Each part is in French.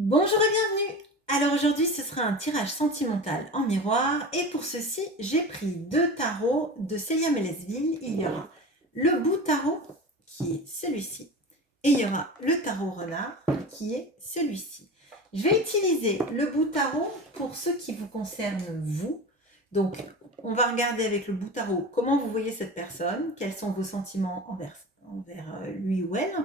Bonjour et bienvenue. Alors aujourd'hui, ce sera un tirage sentimental en miroir et pour ceci, j'ai pris 2 tarots de Célia Mélesville. Il y aura le bout tarot qui est celui-ci et il y aura le tarot renard qui est celui-ci. Je vais utiliser le bout tarot pour ce qui vous concerne vous. Donc, on va regarder avec le bout tarot comment vous voyez cette personne, quels sont vos sentiments envers lui ou elle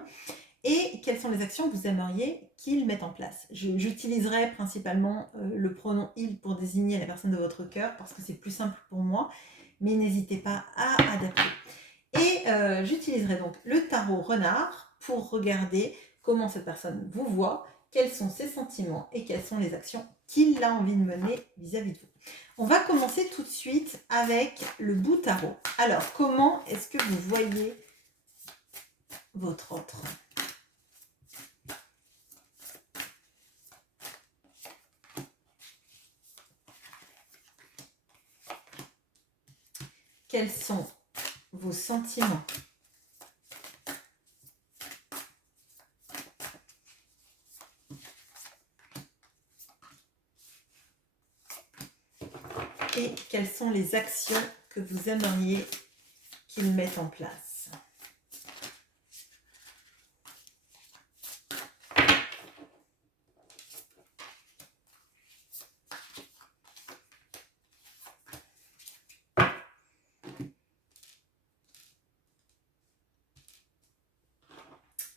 et quelles sont les actions que vous aimeriez qu'il mette en place. J'utiliserai principalement le pronom il pour désigner la personne de votre cœur parce que c'est plus simple pour moi, mais n'hésitez pas à adapter. Et j'utiliserai donc le tarot renard pour regarder comment cette personne vous voit, quels sont ses sentiments et quelles sont les actions qu'il a envie de mener vis-à-vis de vous. On va commencer tout de suite avec le bout tarot. Alors, comment est-ce que vous voyez votre autre ? Quels sont vos sentiments? Et quelles sont les actions que vous aimeriez qu'ils mettent en place?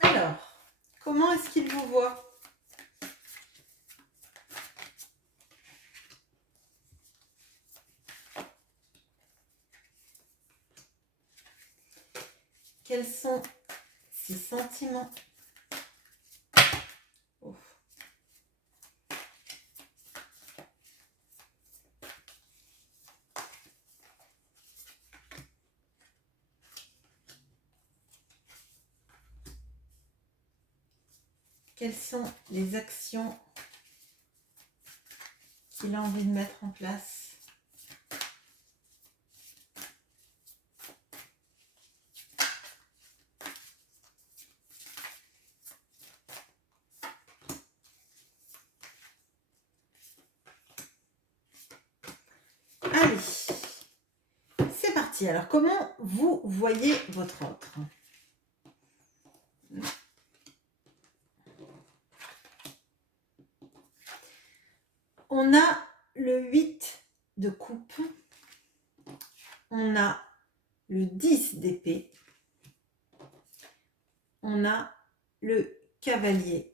Alors, comment est-ce qu'il vous voit? Quels sont ses sentiments? Oh. Quelles sont les actions qu'il a envie de mettre en place? Allez, c'est parti. Alors, comment vous voyez votre autre? On a le 8 de coupe, on a le 10 d'épée, on a le cavalier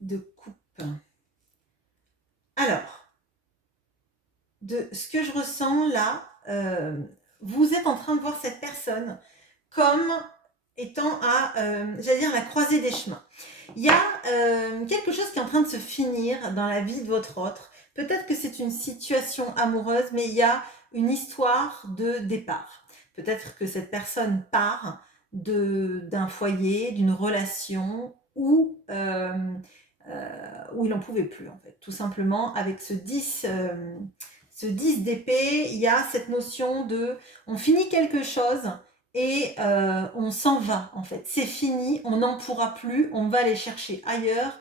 de coupe. Alors, de ce que je ressens là, vous êtes en train de voir cette personne comme étant à, j'allais dire, la croisée des chemins. Il y a quelque chose qui est en train de se finir dans la vie de votre autre. Peut-être que c'est une situation amoureuse, mais il y a une histoire de départ. Peut-être que cette personne part d'un foyer, d'une relation où il n'en pouvait plus, en fait. Tout simplement, avec ce 10 d'épée, il y a cette notion de on finit quelque chose et on s'en va, en fait. C'est fini, on n'en pourra plus, on va aller chercher ailleurs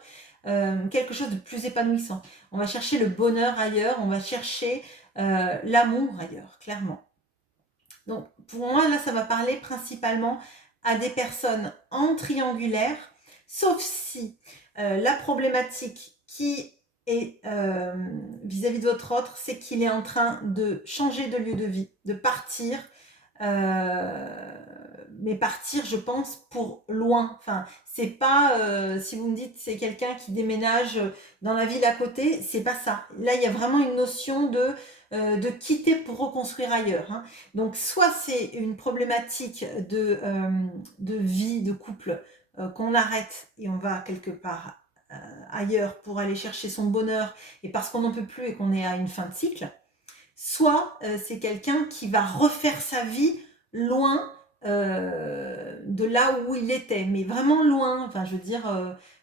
quelque chose de plus épanouissant. On va chercher le bonheur ailleurs, on va chercher l'amour ailleurs, clairement. Donc, pour moi, là, ça va parler principalement à des personnes en triangulaire, sauf si la problématique qui est vis-à-vis de votre autre, c'est qu'il est en train de changer de lieu de vie, de partir, mais partir, je pense, pour loin. Enfin, c'est pas, si vous me dites c'est quelqu'un qui déménage dans la ville à côté, c'est pas ça. Là, il y a vraiment une notion de quitter pour reconstruire ailleurs, hein. Donc, soit c'est une problématique de vie, de couple, qu'on arrête et on va quelque part ailleurs pour aller chercher son bonheur et parce qu'on n'en peut plus et qu'on est à une fin de cycle, soit c'est quelqu'un qui va refaire sa vie loin de là où il était, mais vraiment loin. Enfin, je veux dire,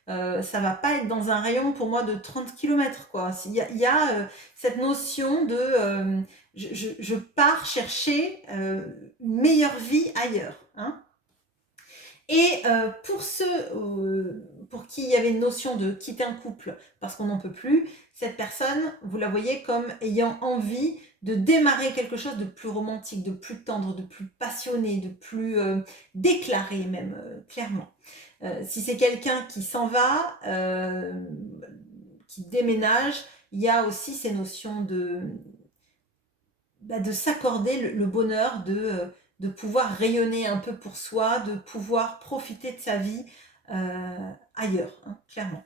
ça va pas être dans un rayon pour moi de 30 km, quoi. Il y a cette notion de je pars chercher une meilleure vie ailleurs, hein. Et pour ceux pour qui il y avait une notion de quitter un couple parce qu'on n'en peut plus, cette personne, vous la voyez comme ayant envie de démarrer quelque chose de plus romantique, de plus tendre, de plus passionné, de plus déclaré même, clairement. Si c'est quelqu'un qui s'en va, qui déménage, il y a aussi ces notions de s'accorder le bonheur de pouvoir rayonner un peu pour soi, de pouvoir profiter de sa vie ailleurs, hein, clairement.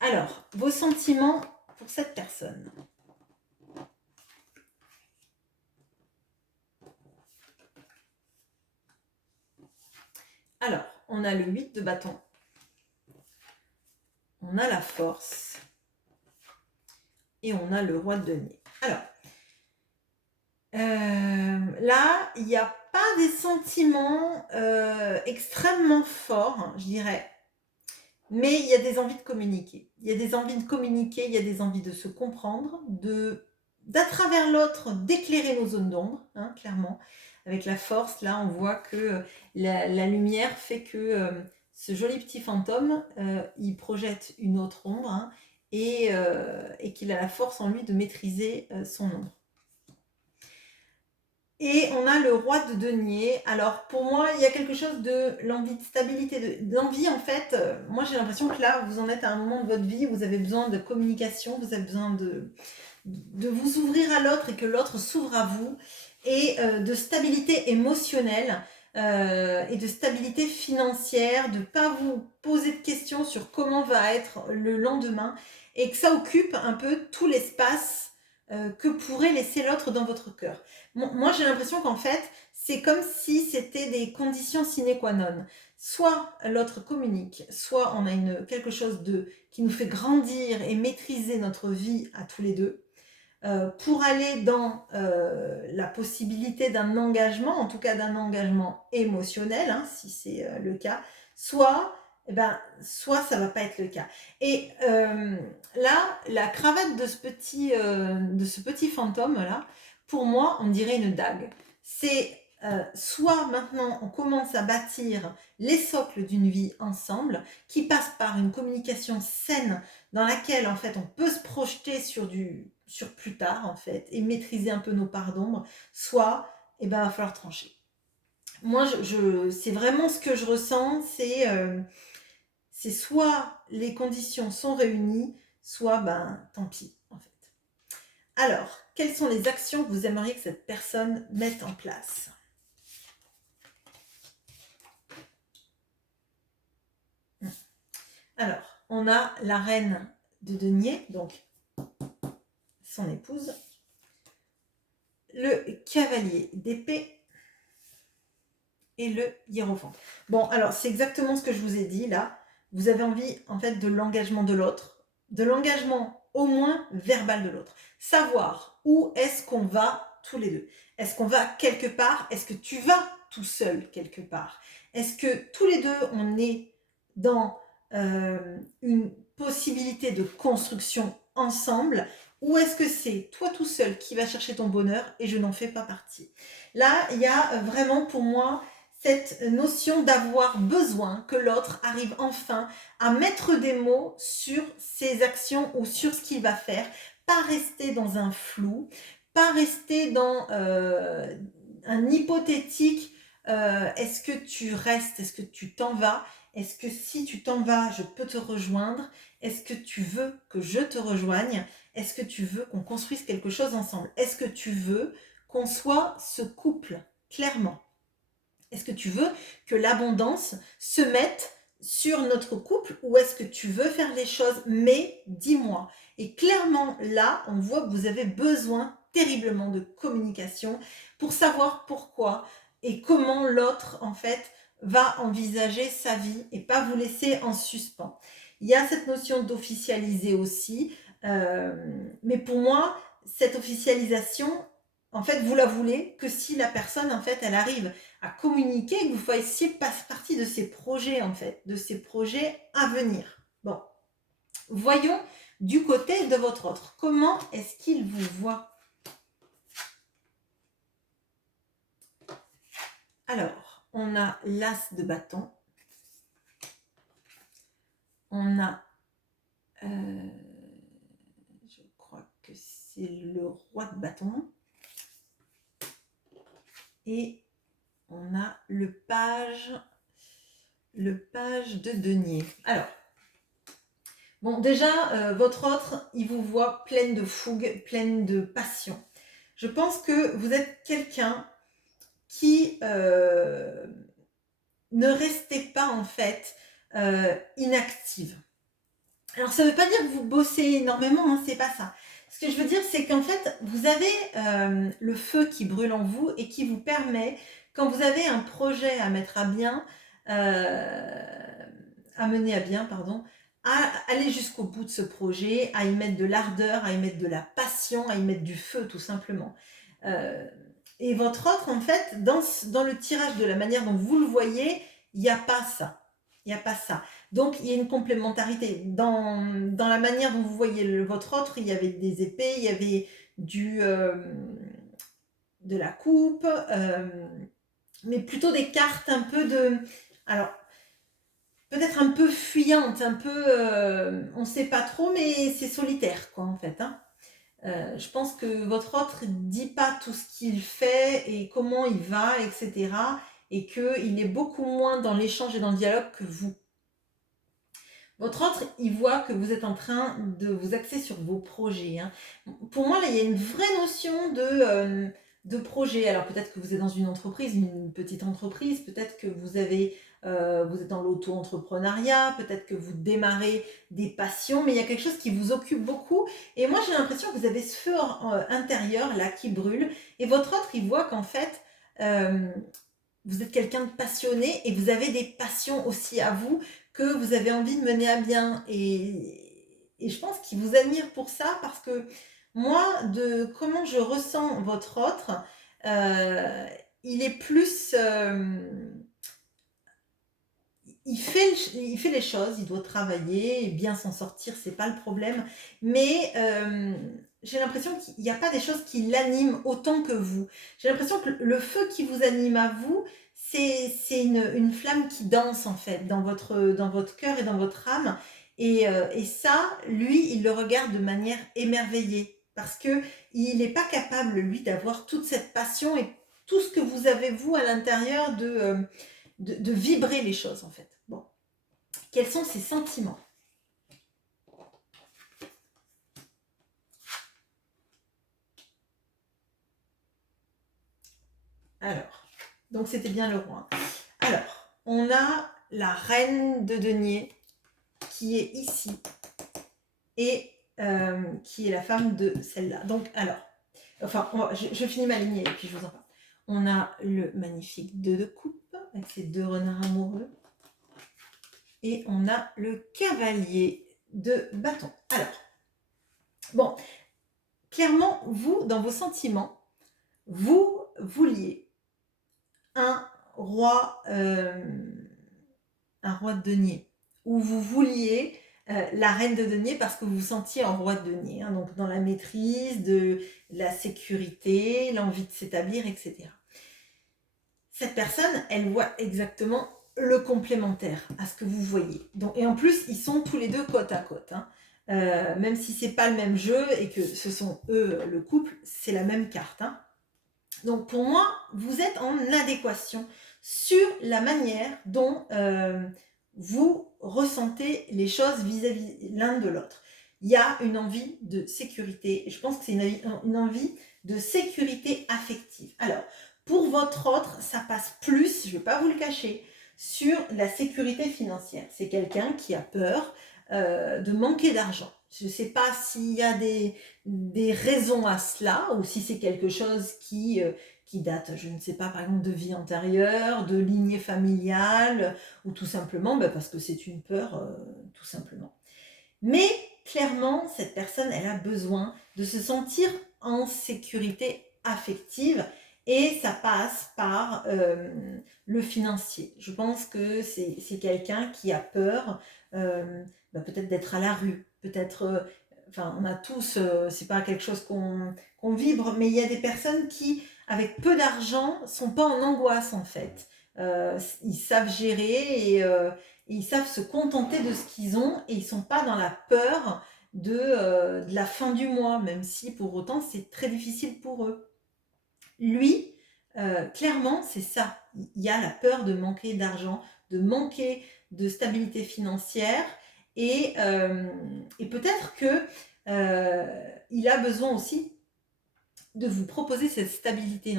Alors, vos sentiments pour cette personne. Alors, on a le 8 de bâton. On a la force. Et on a le roi de denier. Alors, là, il n'y a pas des sentiments extrêmement forts, je dirais. Mais il y a des envies de communiquer. Il y a des envies de communiquer, il y a des envies de se comprendre, d'à travers l'autre, d'éclairer nos zones d'ombre, hein, clairement. Avec la force, là, on voit que la lumière fait que ce joli petit fantôme, il projette une autre ombre, hein, et qu'il a la force en lui de maîtriser son ombre. Et on a le roi de denier. Alors pour moi, il y a quelque chose de l'envie de stabilité, d'envie en fait. Moi j'ai l'impression que là, vous en êtes à un moment de votre vie où vous avez besoin de communication, vous avez besoin de vous ouvrir à l'autre et que l'autre s'ouvre à vous. Et de stabilité émotionnelle et de stabilité financière, de ne pas vous poser de questions sur comment va être le lendemain et que ça occupe un peu tout l'espace que pourrait laisser l'autre dans votre cœur. Moi, j'ai l'impression qu'en fait, c'est comme si c'était des conditions sine qua non. Soit l'autre communique, soit on a quelque chose qui nous fait grandir et maîtriser notre vie à tous les deux. Pour aller dans la possibilité d'un engagement, en tout cas d'un engagement émotionnel, hein, si c'est le cas, soit ça ne va pas être le cas. Et là, la cravate de ce petit fantôme-là, pour moi, on dirait une dague. C'est soit maintenant on commence à bâtir les socles d'une vie ensemble, qui passe par une communication saine dans laquelle en fait on peut se projeter sur plus tard en fait et maîtriser un peu nos parts d'ombre, soit il va falloir trancher. Moi, c'est vraiment ce que je ressens, c'est soit les conditions sont réunies, soit tant pis en fait. Alors, quelles sont les actions que vous aimeriez que cette personne mette en place ? Alors, on a la reine de denier, donc son épouse, le cavalier d'épée et le hiérophante. Bon, alors c'est exactement ce que je vous ai dit là. Vous avez envie en fait de l'engagement de l'autre, de l'engagement au moins verbal de l'autre. Savoir où est-ce qu'on va tous les deux. Est-ce qu'on va quelque part? Est-ce que tu vas tout seul quelque part? Est-ce que tous les deux on est dans une possibilité de construction ensemble? Ou est-ce que c'est toi tout seul qui vas chercher ton bonheur et je n'en fais pas partie? Là, il y a vraiment pour moi cette notion d'avoir besoin que l'autre arrive enfin à mettre des mots sur ses actions ou sur ce qu'il va faire, pas rester dans un flou, pas rester dans un hypothétique est-ce que tu restes, est-ce que tu t'en vas, est-ce que si tu t'en vas, je peux te rejoindre, est-ce que tu veux que je te rejoigne, est-ce que tu veux qu'on construise quelque chose ensemble, est-ce que tu veux qu'on soit ce couple, clairement. Est-ce que tu veux que l'abondance se mette sur notre couple ou est-ce que tu veux faire les choses, mais dis-moi. Et clairement, là, on voit que vous avez besoin terriblement de communication pour savoir pourquoi et comment l'autre, en fait, va envisager sa vie et pas vous laisser en suspens. Il y a cette notion d'officialiser aussi, mais pour moi, cette officialisation, en fait, vous la voulez que si la personne, en fait, elle arrive à communiquer, que vous fassiez partie de ces projets, en fait, de ces projets à venir. Bon, voyons du côté de votre autre. Comment est-ce qu'il vous voit? Alors, on a l'as de bâton. On a, je crois que c'est le roi de bâton. Et on a le page de denier. Alors, bon, déjà, votre autre, il vous voit pleine de fougue, pleine de passion. Je pense que vous êtes quelqu'un qui ne restez pas en fait inactive. Alors ça ne veut pas dire que vous bossez énormément, hein, c'est pas ça. Ce que je veux dire, c'est qu'en fait, vous avez le feu qui brûle en vous et qui vous permet, quand vous avez un projet à mettre à bien, à mener à bien, pardon, à aller jusqu'au bout de ce projet, à y mettre de l'ardeur, à y mettre de la passion, à y mettre du feu, tout simplement. Et votre autre, en fait, dans le tirage de la manière dont vous le voyez, il n'y a pas ça. Il n'y a pas ça. Donc, il y a une complémentarité. Dans la manière dont vous voyez votre autre, il y avait des épées, il y avait de la coupe, mais plutôt des cartes un peu de... Alors, peut-être un peu fuyantes, un peu... on ne sait pas trop, mais c'est solitaire, quoi, en fait. Hein. Je pense que votre autre ne dit pas tout ce qu'il fait et comment il va, etc. Et qu'il est beaucoup moins dans l'échange et dans le dialogue que vous. Votre autre, il voit que vous êtes en train de vous axer sur vos projets. Hein. Pour moi, là, il y a une vraie notion de projet. Alors peut-être que vous êtes dans une entreprise, une petite entreprise, peut-être que vous êtes dans l'auto-entrepreneuriat, peut-être que vous démarrez des passions, mais il y a quelque chose qui vous occupe beaucoup. Et moi, j'ai l'impression que vous avez ce feu intérieur là qui brûle. Et votre autre, il voit qu'en fait, vous êtes quelqu'un de passionné et vous avez des passions aussi à vous que vous avez envie de mener à bien. Et je pense qu'il vous admire pour ça parce que moi, de comment je ressens votre autre, il est plus... il fait les choses, il doit travailler et bien s'en sortir, c'est pas le problème. Mais j'ai l'impression qu'il n'y a pas des choses qui l'animent autant que vous. J'ai l'impression que le feu qui vous anime à vous, c'est une flamme qui danse en fait dans votre cœur et dans votre âme. Et ça, lui, il le regarde de manière émerveillée parce que il n'est pas capable, lui, d'avoir toute cette passion et tout ce que vous avez, vous, à l'intérieur de vibrer les choses en fait. Bon. Quels sont ses sentiments? Alors, donc c'était bien le roi. Alors, on a la reine de denier qui est ici et qui est la femme de celle-là. Donc, alors, enfin, je finis ma lignée et puis je vous en parle. On a le magnifique 2 de coupe avec ses 2 renards amoureux. Et on a le cavalier de bâton. Alors, bon, clairement, vous, dans vos sentiments, vous vouliez un roi de denier, ou vous vouliez la reine de denier parce que vous vous sentiez en roi de denier, hein, donc dans la maîtrise de la sécurité, l'envie de s'établir, etc. Cette personne, elle voit exactement le complémentaire à ce que vous voyez. Donc, et en plus, ils sont tous les deux côte à côte. Hein. Même si c'est pas le même jeu et que ce sont eux le couple, c'est la même carte. Hein. Donc pour moi, vous êtes en adéquation sur la manière dont vous ressentez les choses vis-à-vis l'un de l'autre. Il y a une envie de sécurité. Je pense que c'est une envie de sécurité affective. Alors, pour votre autre, ça passe plus, je ne vais pas vous le cacher, sur la sécurité financière. C'est quelqu'un qui a peur de manquer d'argent. Je ne sais pas s'il y a des raisons à cela ou si c'est quelque chose qui date, je ne sais pas, par exemple, de vie antérieure, de lignée familiale, ou tout simplement parce que c'est une peur, tout simplement. Mais clairement, cette personne, elle a besoin de se sentir en sécurité affective et ça passe par le financier. Je pense que c'est quelqu'un qui a peur peut-être d'être à la rue, peut-être... Enfin, on a tous, c'est pas quelque chose qu'on vibre, mais il y a des personnes qui, avec peu d'argent, sont pas en angoisse en fait. ils savent gérer et ils savent se contenter de ce qu'ils ont et ils sont pas dans la peur de la fin du mois, même si pour autant c'est très difficile pour eux. Lui, clairement, c'est ça. Il y a la peur de manquer d'argent, de manquer de stabilité financière et peut-être que il a besoin aussi de vous proposer cette stabilité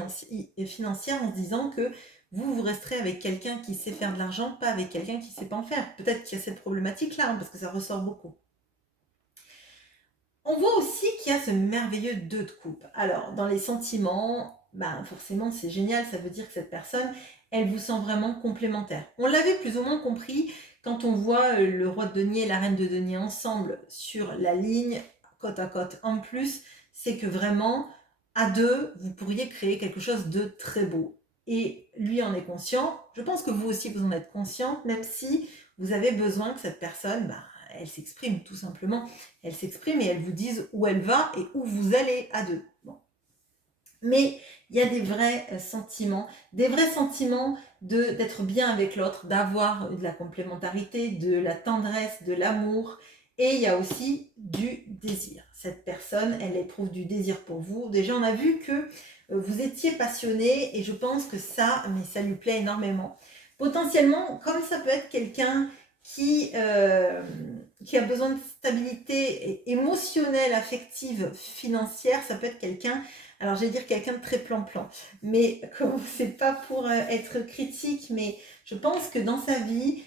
financière en se disant que vous resterez avec quelqu'un qui sait faire de l'argent, pas avec quelqu'un qui sait pas en faire. Peut-être qu'il y a cette problématique-là, hein, parce que ça ressort beaucoup. On voit aussi qu'il y a ce merveilleux 2 de coupe. Alors, dans les sentiments, ben forcément, c'est génial, ça veut dire que cette personne, elle vous sent vraiment complémentaire. On l'avait plus ou moins compris quand on voit le roi de denier et la reine de denier ensemble sur la ligne, côte à côte. En plus, c'est que vraiment, à deux, vous pourriez créer quelque chose de très beau. Et lui en est conscient. Je pense que vous aussi, vous en êtes consciente, même si vous avez besoin que cette personne, ben, elle s'exprime tout simplement. Elle s'exprime et elle vous dise où elle va et où vous allez à deux. Bon. Mais il y a des vrais sentiments d'être bien avec l'autre, d'avoir de la complémentarité, de la tendresse, de l'amour. Et il y a aussi du désir. Cette personne, elle éprouve du désir pour vous. Déjà, on a vu que vous étiez passionné et je pense que ça, mais ça lui plaît énormément. Potentiellement, comme ça peut être quelqu'un qui a besoin de stabilité émotionnelle, affective, financière, ça peut être quelqu'un, alors je vais dire quelqu'un de très plan-plan, mais comme c'est pas pour être critique, mais je pense que dans sa vie,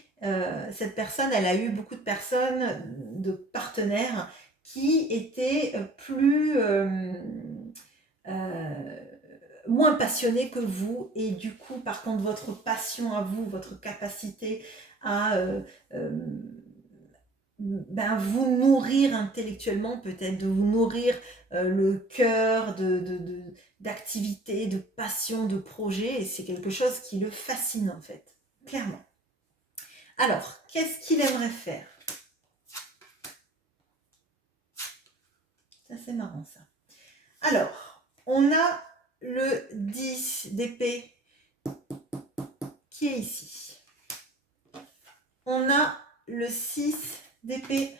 cette personne, elle a eu beaucoup de personnes, de partenaires qui étaient moins passionnés que vous et du coup, par contre, votre passion à vous, votre capacité à vous nourrir intellectuellement, peut-être de vous nourrir le cœur d'activités, de passion, de projets, et c'est quelque chose qui le fascine en fait, clairement. Alors, qu'est-ce qu'il aimerait faire? Ça c'est marrant ça. Alors, on a le 10 d'épée qui est ici. On a le 6 d'épée.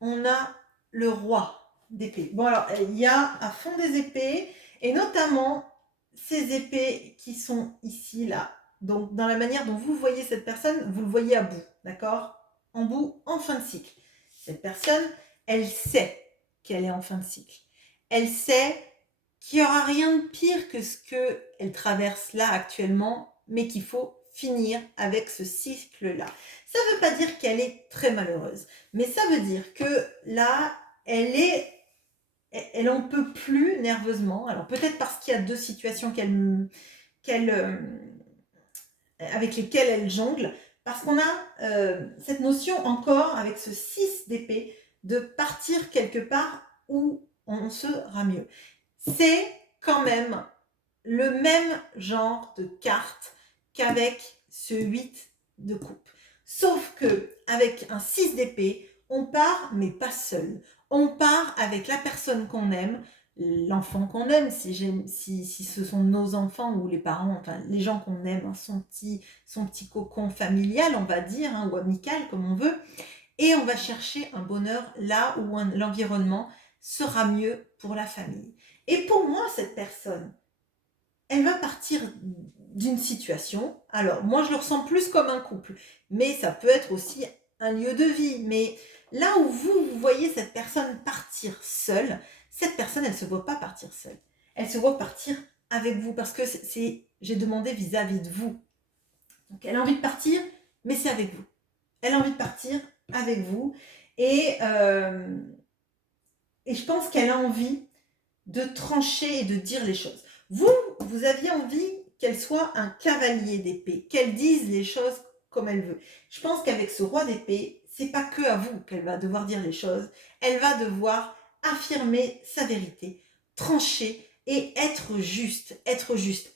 On a le roi d'épée. Bon alors, il y a à fond des épées, et notamment ces épées qui sont ici, là. Donc, dans la manière dont vous voyez cette personne, vous le voyez à bout, d'accord? En bout, en fin de cycle. Cette personne, elle sait qu'elle est en fin de cycle. Elle sait qu'il n'y aura rien de pire que ce qu'elle traverse là actuellement, mais qu'il faut finir avec ce cycle-là. Ça ne veut pas dire qu'elle est très malheureuse, mais ça veut dire que là, elle en peut plus nerveusement. Alors peut-être parce qu'il y a deux situations avec lesquelles elle jongle, parce qu'on a cette notion encore avec ce 6 d'épée de partir quelque part où on sera mieux. C'est quand même le même genre de carte qu'avec ce 8 de coupe. Sauf que avec un 6 d'épée, on part, mais pas seul. On part avec la personne qu'on aime, l'enfant qu'on aime, si ce sont nos enfants ou les parents, enfin les gens qu'on aime, hein, son petit cocon familial, on va dire, hein, ou amical, comme on veut. Et on va chercher un bonheur là où l'environnement sera mieux pour la famille. Et pour moi, cette personne, elle va partir d'une situation. Alors, moi, je le ressens plus comme un couple, mais ça peut être aussi un lieu de vie. Mais là où vous voyez cette personne partir seule, cette personne, elle ne se voit pas partir seule. Elle se voit partir avec vous, parce que j'ai demandé vis-à-vis de vous. Donc, elle a envie de partir, mais c'est avec vous. Elle a envie de partir avec vous. Et je pense qu'elle a envie de trancher et de dire les choses. Vous aviez envie qu'elle soit un cavalier d'épée, qu'elle dise les choses comme elle veut. Je pense qu'avec ce roi d'épée, c'est pas que à vous qu'elle va devoir dire les choses. Elle va devoir affirmer sa vérité, trancher et être juste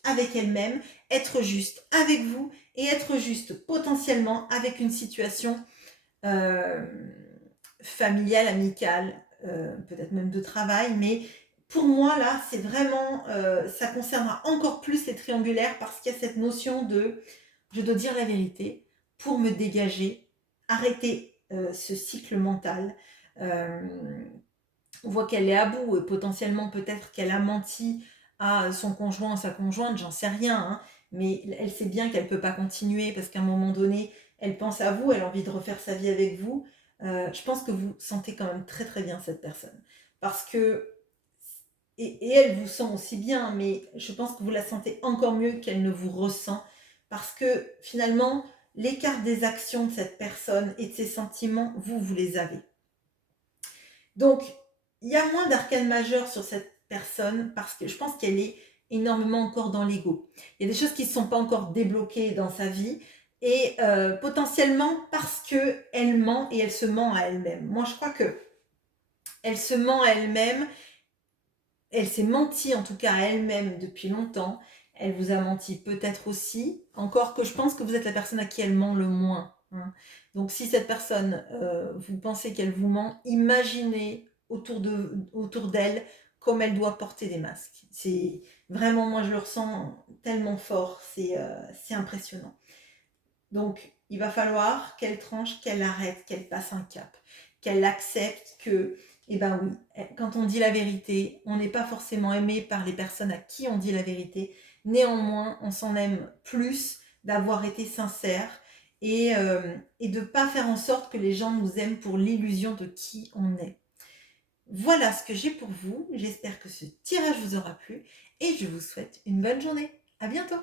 avec elle-même, être juste avec vous et être juste potentiellement avec une situation familiale, amicale, peut-être même de travail, mais pour moi, là, c'est vraiment, ça concernera encore plus les triangulaires parce qu'il y a cette notion de je dois dire la vérité pour me dégager, arrêter ce cycle mental. Euh, on voit qu'elle est à bout et potentiellement peut-être qu'elle a menti à son conjoint, sa conjointe, j'en sais rien, hein, mais elle sait bien qu'elle ne peut pas continuer parce qu'à un moment donné, elle pense à vous, elle a envie de refaire sa vie avec vous. Je pense que vous sentez quand même très très bien cette personne parce que et elle vous sent aussi bien, mais je pense que vous la sentez encore mieux qu'elle ne vous ressent, parce que finalement, l'écart des actions de cette personne et de ses sentiments, vous les avez. Donc, il y a moins d'arcane majeur sur cette personne, parce que je pense qu'elle est énormément encore dans l'ego. Il y a des choses qui ne sont pas encore débloquées dans sa vie, et potentiellement parce qu'elle ment, et elle se ment à elle-même. Moi, je crois que elle se ment à elle-même. Elle s'est menti en tout cas à elle-même depuis longtemps. Elle vous a menti peut-être aussi. Encore que je pense que vous êtes la personne à qui elle ment le moins, hein. Donc si cette personne, vous pensez qu'elle vous ment, imaginez autour d'elle comme elle doit porter des masques. C'est vraiment, moi je le ressens tellement fort, c'est impressionnant. Donc il va falloir qu'elle tranche, qu'elle arrête, qu'elle passe un cap, qu'elle accepte que eh ben oui, quand on dit la vérité, on n'est pas forcément aimé par les personnes à qui on dit la vérité. Néanmoins, on s'en aime plus d'avoir été sincère et de ne pas faire en sorte que les gens nous aiment pour l'illusion de qui on est. Voilà ce que j'ai pour vous. J'espère que ce tirage vous aura plu et je vous souhaite une bonne journée. À bientôt!